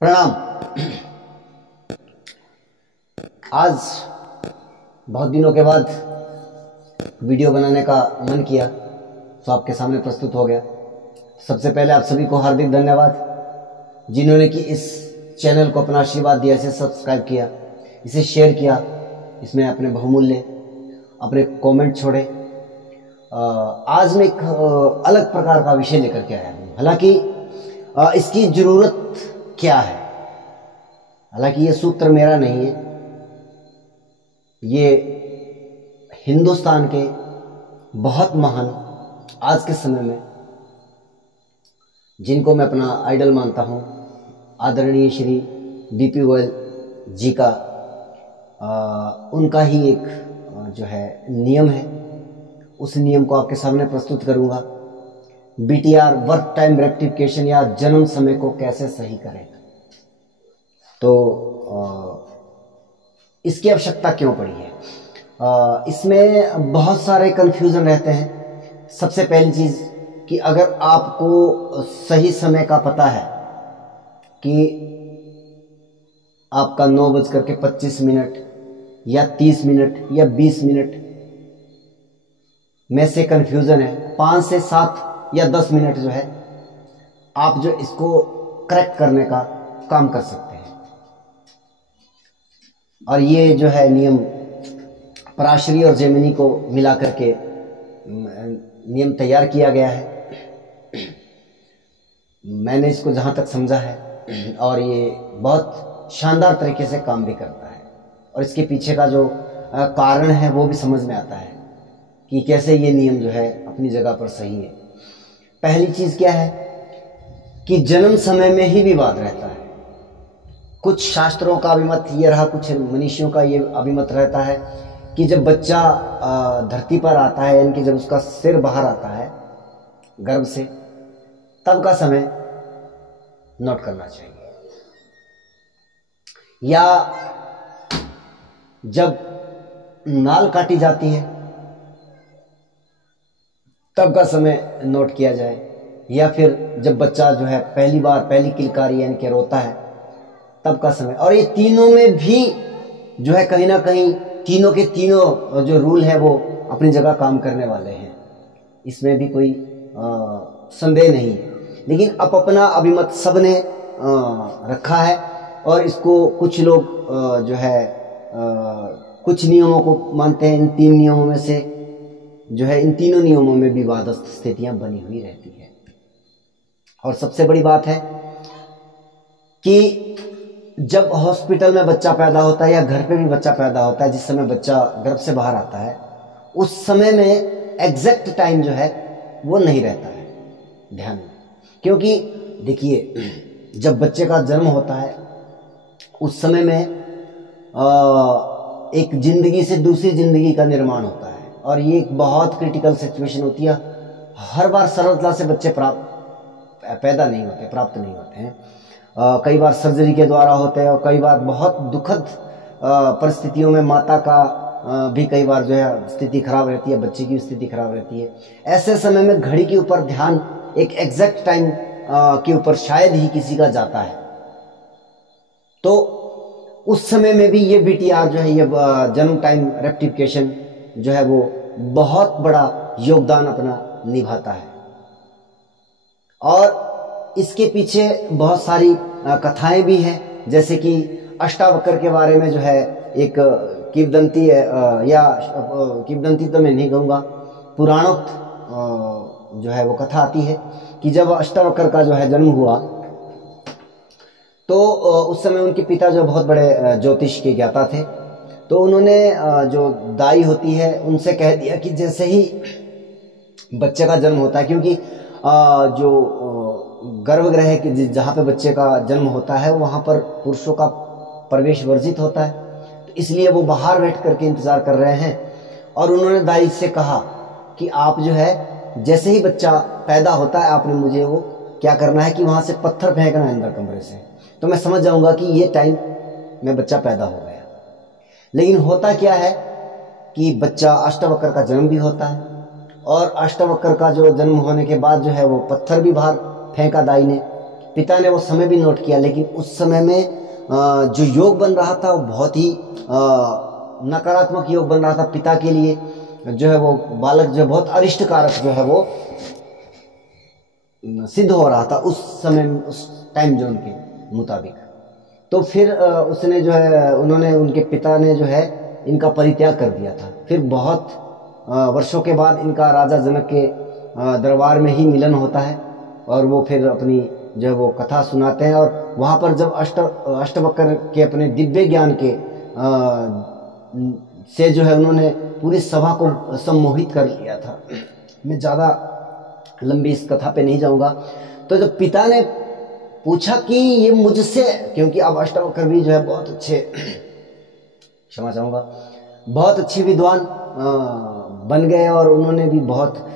प्रणाम। आज बहुत दिनों के बाद वीडियो बनाने का मन किया तो आपके सामने प्रस्तुत हो गया। सबसे पहले आप सभी को हार्दिक धन्यवाद जिन्होंने कि इस चैनल को अपना आशीर्वाद दिया, इसे सब्सक्राइब किया, इसे शेयर किया, इसमें अपने बहुमूल्य अपने कमेंट छोड़े। आज मैं एक अलग प्रकार का विषय लेकर के आया हूँ। हालांकि इसकी ज़रूरत क्या है, हालांकि ये सूत्र मेरा नहीं है, ये हिंदुस्तान के बहुत महान आज के समय में जिनको मैं अपना आइडल मानता हूँ, आदरणीय श्री बीपी गोयल जी का उनका ही एक जो है नियम है, उस नियम को आपके सामने प्रस्तुत करूँगा। बीटीआर वर्क टाइम रेक्टिफिकेशन या जन्म समय को कैसे सही करें, तो इसकी आवश्यकता क्यों पड़ी है। इसमें बहुत सारे कन्फ्यूज़न रहते हैं। सबसे पहली चीज़ कि अगर आपको सही समय का पता है कि आपका 9:25 या 30 मिनट या 20 मिनट में से कन्फ्यूज़न है, 5 से 7 या 10 मिनट जो है आप जो इसको करेक्ट करने का काम कर सकते हैं। और ये जो है नियम पराशरी और जेमिनी को मिला करके नियम तैयार किया गया है। मैंने इसको जहाँ तक समझा है और ये बहुत शानदार तरीके से काम भी करता है, और इसके पीछे का जो कारण है वो भी समझ में आता है कि कैसे ये नियम जो है अपनी जगह पर सही है। पहली चीज़ क्या है कि जन्म समय में ही विवाद रहता है। कुछ शास्त्रों का अभिमत ये रहा, कुछ मनीषियों का ये अभिमत रहता है कि जब बच्चा धरती पर आता है, यानी कि जब उसका सिर बाहर आता है गर्भ से, तब का समय नोट करना चाहिए, या जब नाल काटी जाती है तब का समय नोट किया जाए, या फिर जब बच्चा जो है पहली किलकारी यानी कि रोता है तब का समय। और ये तीनों में भी जो है कहीं ना कहीं तीनों के तीनों जो रूल है वो अपनी जगह काम करने वाले हैं, इसमें भी कोई संदेह नहीं है। लेकिन अपना अभिमत सबने रखा है, और इसको कुछ लोग जो है कुछ नियमों को मानते हैं। इन 3 नियमों में से जो है इन तीनों नियमों में विवादस्थ स्थितियां बनी हुई रहती है। और सबसे बड़ी बात है कि जब हॉस्पिटल में बच्चा पैदा होता है या घर पे भी बच्चा पैदा होता है, जिस समय बच्चा गर्भ से बाहर आता है, उस समय में एग्जैक्ट टाइम जो है वो नहीं रहता है ध्यान में। क्योंकि देखिए, जब बच्चे का जन्म होता है उस समय में एक जिंदगी से दूसरी जिंदगी का निर्माण होता है, और ये एक बहुत क्रिटिकल सिचुएशन होती है। हर बार सरलता से बच्चे पैदा नहीं होते, प्राप्त नहीं होते हैं। कई बार सर्जरी के द्वारा होते हैं, और कई बार बहुत दुखद परिस्थितियों में माता का भी कई बार जो है स्थिति खराब रहती है, बच्चे की स्थिति खराब रहती है। ऐसे समय में घड़ी के ऊपर ध्यान एक एग्जैक्ट टाइम के ऊपर शायद ही किसी का जाता है, तो उस समय में भी ये बीटीआर जो है, ये जन्म टाइम रेक्टिफिकेशन जो है वो बहुत बड़ा योगदान अपना निभाता है। और इसके पीछे बहुत सारी कथाएं भी हैं, जैसे कि अष्टावक्र के बारे में जो है एक किंवदंती है, या किंवदंती तो मैं नहीं कहूँगा, पुराणोक्त जो है वो कथा आती है कि जब अष्टावक्र का जो है जन्म हुआ तो उस समय उनके पिता जो बहुत बड़े ज्योतिष के ज्ञाता थे, तो उन्होंने जो दाई होती है उनसे कह दिया कि जैसे ही बच्चे का जन्म होता है, क्योंकि जो गर्भगृह के जहाँ पे बच्चे का जन्म होता है वहाँ पर पुरुषों का प्रवेश वर्जित होता है, तो इसलिए वो बाहर बैठ करके इंतज़ार कर रहे हैं। और उन्होंने दाई से कहा कि आप जो है जैसे ही बच्चा पैदा होता है आपने मुझे वो क्या करना है कि वहाँ से पत्थर फेंकना है अंदर कमरे से, तो मैं समझ जाऊँगा कि ये टाइम में बच्चा पैदा हो गया। लेकिन होता क्या है कि बच्चा अष्टावक्र का जन्म भी होता है, और अष्टावक्र का जो जन्म होने के बाद जो है वो पत्थर भी बाहर फेंका दाई ने, पिता ने वो समय भी नोट किया, लेकिन उस समय में जो योग बन रहा था वो बहुत ही नकारात्मक योग बन रहा था पिता के लिए। जो है वो बालक जो बहुत अरिष्ट कारक जो है वो सिद्ध हो रहा था उस समय, उस टाइम जोन के मुताबिक। तो फिर उसने जो है, उन्होंने, उनके पिता ने जो है इनका परित्याग कर दिया था। फिर बहुत वर्षों के बाद इनका राजा जनक के दरबार में ही मिलन होता है और वो फिर अपनी जो है वो कथा सुनाते हैं। और वहाँ पर जब अष्टवक्र के अपने दिव्य ज्ञान के से जो है उन्होंने पूरी सभा को सम्मोहित कर लिया था। मैं ज़्यादा लंबी इस कथा पे नहीं जाऊँगा। तो जब पिता ने पूछा कि ये मुझसे, क्योंकि अब अष्टवक्र भी जो है बहुत अच्छे, क्षमा चाहूँगा, बहुत अच्छे विद्वान बन गए और उन्होंने भी बहुत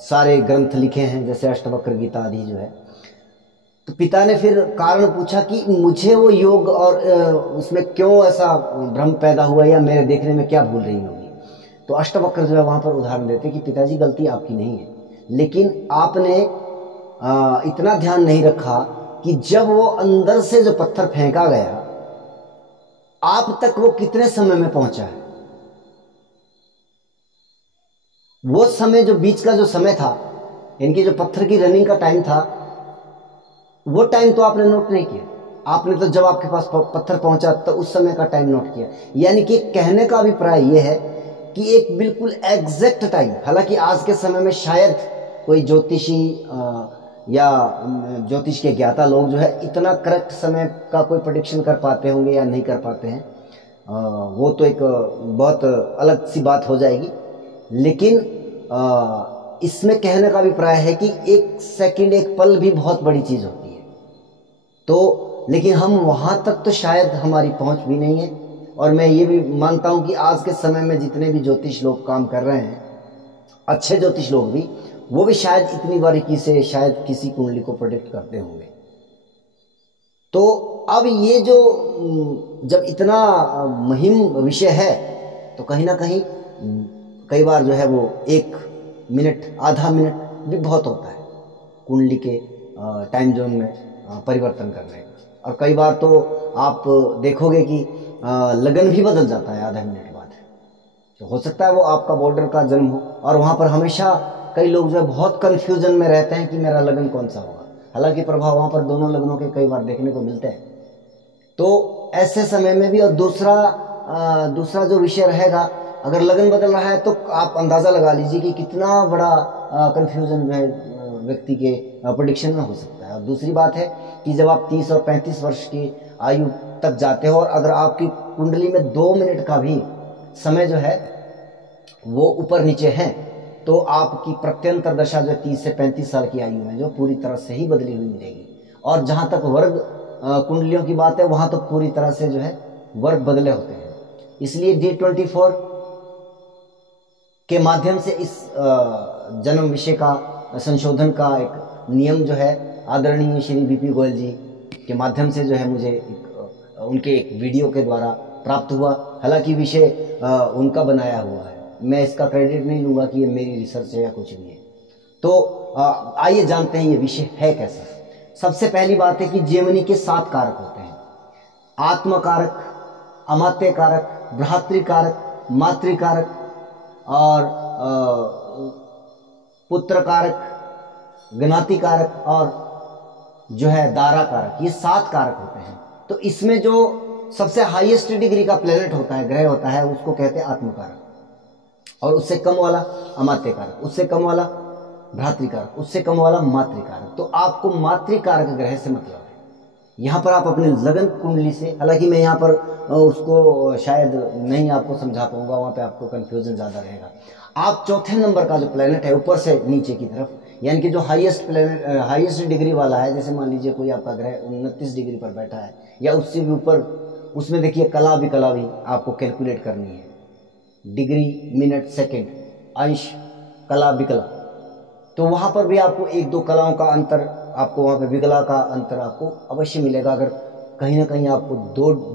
सारे ग्रंथ लिखे हैं, जैसे अष्टवक्र गीता आदि जो है। तो पिता ने फिर कारण पूछा कि मुझे वो योग और उसमें क्यों ऐसा भ्रम पैदा हुआ, या मेरे देखने में क्या भूल रही होगी। तो अष्टवक्र जो है वहाँ पर उदाहरण देते कि पिताजी गलती आपकी नहीं है, लेकिन आपने इतना ध्यान नहीं रखा कि जब वो अंदर से जो पत्थर फेंका गया आप तक वो कितने समय में पहुंचा है। वो समय जो बीच का जो समय था, इनकी जो पत्थर की रनिंग का टाइम था, वो टाइम तो आपने नोट नहीं किया। आपने तो जब आपके पास पत्थर पहुंचा तो उस समय का टाइम नोट किया। यानी कि कहने का अभिप्राय यह है कि एक बिल्कुल एग्जैक्ट टाइम, हालांकि आज के समय में शायद कोई ज्योतिषी या ज्योतिष के ज्ञाता लोग जो है इतना करेक्ट समय का कोई प्रेडिक्शन कर पाते होंगे या नहीं कर पाते हैं, वो तो एक बहुत अलग सी बात हो जाएगी। लेकिन इसमें कहने का अभिप्राय है कि एक सेकंड, एक पल भी बहुत बड़ी चीज़ होती है। तो लेकिन हम वहाँ तक तो शायद हमारी पहुँच भी नहीं है। और मैं ये भी मानता हूँ कि आज के समय में जितने भी ज्योतिष लोग काम कर रहे हैं, अच्छे ज्योतिष लोग भी, वो भी शायद इतनी बारीकी से शायद किसी कुंडली को प्रेडिक्ट करते होंगे। तो अब ये जो जब इतना मुहिम विषय है, तो कहीं ना कहीं कई बार जो है वो 1 मिनट, आधा मिनट भी बहुत होता है कुंडली के टाइम जोन में परिवर्तन करने। और कई बार तो आप देखोगे कि लगन भी बदल जाता है आधा मिनट बाद। तो हो सकता है वो आपका बॉर्डर का जन्म हो, और वहाँ पर हमेशा कई लोग जो है बहुत कन्फ्यूजन में रहते हैं कि मेरा लगन कौन सा होगा। हालांकि प्रभाव वहाँ पर दोनों लगनों के कई बार देखने को मिलते हैं। तो ऐसे समय में भी, और दूसरा जो विषय रहेगा, अगर लगन बदल रहा है तो आप अंदाज़ा लगा लीजिए कि कितना बड़ा कन्फ्यूजन जो है व्यक्ति के प्रेडिक्शन में हो सकता है। और दूसरी बात है कि जब आप 30 और 35 वर्ष की आयु तक जाते हो और अगर आपकी कुंडली में 2 मिनट का भी समय जो है वो ऊपर नीचे है, तो आपकी प्रत्यंतर दशा जो 30 से 35 साल की आयु में जो पूरी तरह से ही बदली हुई मिलेगी। और जहाँ तक वर्ग कुंडलियों की बात है, वहाँ तो पूरी तरह से जो है वर्ग बदले होते हैं। इसलिए D24 के माध्यम से इस जन्म विषय का संशोधन का एक नियम जो है आदरणीय श्री BP गोयल जी के माध्यम से जो है मुझे उनके एक वीडियो के द्वारा प्राप्त हुआ। हालांकि विषय उनका बनाया हुआ है, मैं इसका क्रेडिट नहीं लूँगा कि ये मेरी रिसर्च है या कुछ भी है। तो आइए जानते हैं ये विषय है कैसा। सबसे पहली बात है कि जेमिनी के 7 कारक होते हैं: आत्मकारक, अमात्य कारक, भ्रातृकारक, मातृकारक और पुत्र कारक, ज्ञाति कारक और जो है दारा कारक। ये 7 कारक होते हैं। तो इसमें जो सबसे हाईएस्ट डिग्री का प्लेनेट होता है, ग्रह होता है, उसको कहते हैं आत्मकारक, और उससे कम वाला अमात्य कारक, उससे कम वाला भ्रातृकारक, उससे कम वाला मातृकारक। तो आपको मातृकारक ग्रह से मतलब है। यहाँ पर आप अपने लगन कुंडली से, हालांकि मैं यहाँ पर उसको शायद नहीं आपको समझा पाऊंगा, वहाँ पे आपको कंफ्यूजन ज़्यादा रहेगा। आप चौथे नंबर का जो प्लेनेट है ऊपर से नीचे की तरफ, यानी कि जो हाईएस्ट प्लेनेट, हाईएस्ट डिग्री वाला है, जैसे मान लीजिए कोई आपका ग्रह 29 डिग्री पर बैठा है या उससे भी ऊपर, उसमें देखिए कला भी आपको कैलकुलेट करनी है, डिग्री, मिनट, सेकेंड, अंश, कला, विकला। तो वहाँ पर भी आपको 1-2 कलाओं का अंतर, आपको वहाँ पे विकला का अंतर आपको अवश्य मिलेगा। अगर कहीं ना कहीं आपको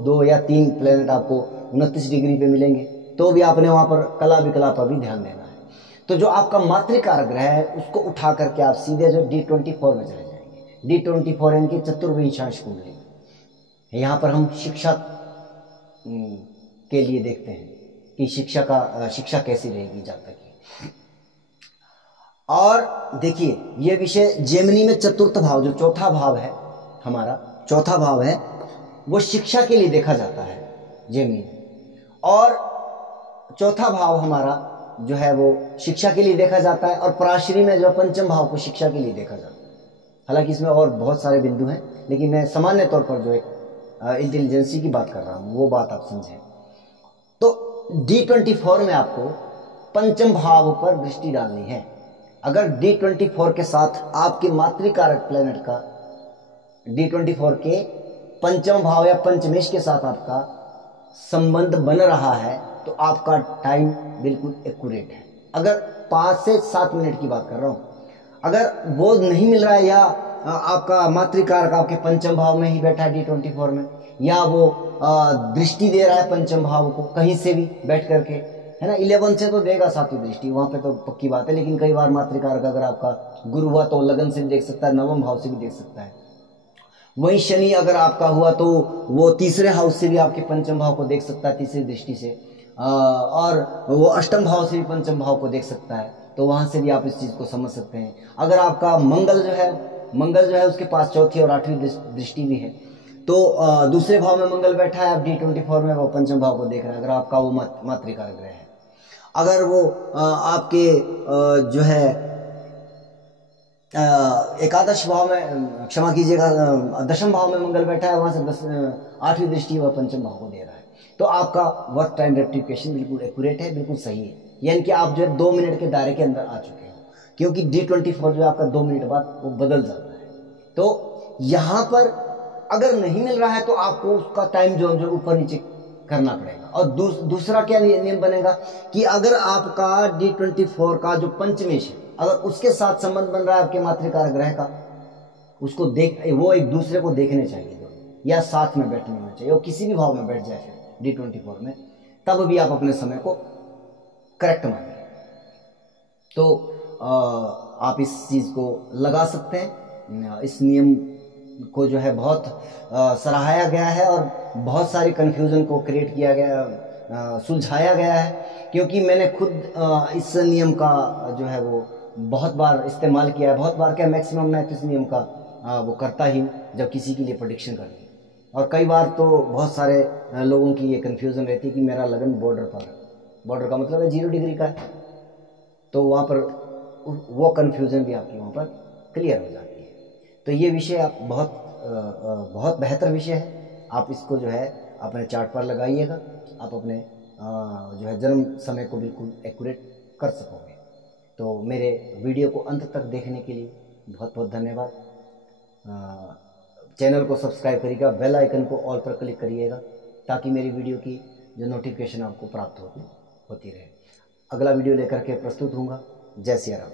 2 या 3 प्लेनेट आपको 29 डिग्री पे मिलेंगे, तो भी आपने वहाँ पर कला विकला पर भी ध्यान देना है। तो जो आपका मातृकारक ग्रह है उसको उठा करके आप सीधे जो D24 में चले जाएंगे, D24 यानी कि चतुर्विंशांश कुंडली। यहाँ पर हम शिक्षा के लिए देखते हैं कि शिक्षा कैसी रहेगी जातक की। और देखिए ये विषय जेमिनी में चतुर्थ भाव, जो चौथा भाव है हमारा, चौथा भाव है वो शिक्षा के लिए देखा जाता है जेमिनी, और चौथा भाव हमारा जो है वो शिक्षा के लिए देखा जाता है, और पराशरी में जो पंचम भाव को शिक्षा के लिए देखा जाता है। हालांकि इसमें और बहुत सारे बिंदु हैं, लेकिन मैं सामान्य तौर पर जो एक इंटेलिजेंसी की बात कर रहा हूँ वो बात आप समझें। तो D24 में आपको पंचम भाव पर दृष्टि डालनी है। अगर D24 के साथ आपके मातृकारक प्लेनेट का D24 के पंचम भाव या पंचमेश के साथ आपका संबंध बन रहा है तो आपका टाइम बिल्कुल एक्यूरेट है। अगर 5 से 7 मिनट की बात कर रहा हूँ, अगर वो नहीं मिल रहा है या आपका मातृकारक आपके पंचम भाव में ही बैठा है D24 में, या वो दृष्टि दे रहा है पंचम भाव को कहीं से भी बैठ करके, है ना, 11 से तो देगा सातवीं दृष्टि, वहां पे तो पक्की बात है। लेकिन कई बार मातृकारक अगर आपका गुरु हुआ तो लगन से भी देख सकता है, नवम भाव से भी देख सकता है। वहीं शनि अगर आपका हुआ तो वो तीसरे हाउस से भी आपके पंचम भाव को देख सकता है तीसरी दृष्टि से, और वो अष्टम भाव से भी पंचम भाव को देख सकता है। तो वहां से भी आप इस चीज को समझ सकते हैं। अगर आपका मंगल जो है उसके पास चौथी और आठवीं दृष्टि भी है, तो दूसरे भाव में मंगल बैठा है, अब D24 में वो पंचम भाव को देख रहा है। अगर आपका वो मातृकारक ग्रह है, अगर वो आपके जो है एकादश भाव में, क्षमा कीजिएगा, दशम भाव में मंगल बैठा है, वहां से 8वीं दृष्टि वह पंचम भाव को दे रहा है, तो आपका वर्क टाइम रेक्टिफिकेशन बिल्कुल एक्यूरेट है, बिल्कुल सही है। यानी कि आप जो है 2 मिनट के दायरे के अंदर आ चुके हो, क्योंकि D24 जो आपका 2 मिनट बाद वो बदल जाता है। तो यहाँ पर अगर नहीं मिल रहा है तो आपको उसका टाइम जोन जो ऊपर नीचे करना पड़ेगा। और दूसरा क्या नियम बनेगा कि अगर आपका D24 का जो पंचमेश है, अगर उसके साथ संबंध बन रहा है आपके मातृकारक ग्रह का, उसको वो एक दूसरे को देखने चाहिए दोनों, या साथ में बैठने में चाहिए, वो किसी भी भाव में बैठ जाए फिर D24 में, तब भी आप अपने समय को करेक्ट मानिए। तो आप इस चीज को लगा सकते हैं। इस नियम को जो है बहुत सराहाया गया है और बहुत सारी कंफ्यूजन को क्रिएट किया गया, सुलझाया गया है, क्योंकि मैंने खुद इस नियम का जो है वो बहुत बार इस्तेमाल किया है। बहुत बार क्या, मैक्सिमम मैं इस नियम का वो करता ही जब किसी के लिए प्रेडिक्शन करनी है। और कई बार तो बहुत सारे लोगों की ये कंफ्यूजन रहती है कि मेरा लगन बॉर्डर पर है, बॉर्डर का मतलब है 0 डिग्री का है, तो वहाँ पर वो कंफ्यूजन भी आपकी वहाँ पर क्लियर हो जाती है। तो ये विषय आप बहुत बेहतर विषय है। आप इसको जो है अपने चार्ट पर लगाइएगा, आप अपने जो है जन्म समय को बिल्कुल एक्यूरेट कर सकोगे। तो मेरे वीडियो को अंत तक देखने के लिए बहुत बहुत धन्यवाद। चैनल को सब्सक्राइब करिएगा, बेल आइकन को ऑल पर क्लिक करिएगा, ताकि मेरी वीडियो की जो नोटिफिकेशन आपको प्राप्त होती रहे। अगला वीडियो लेकर के प्रस्तुत होऊंगा। जय सिया राम।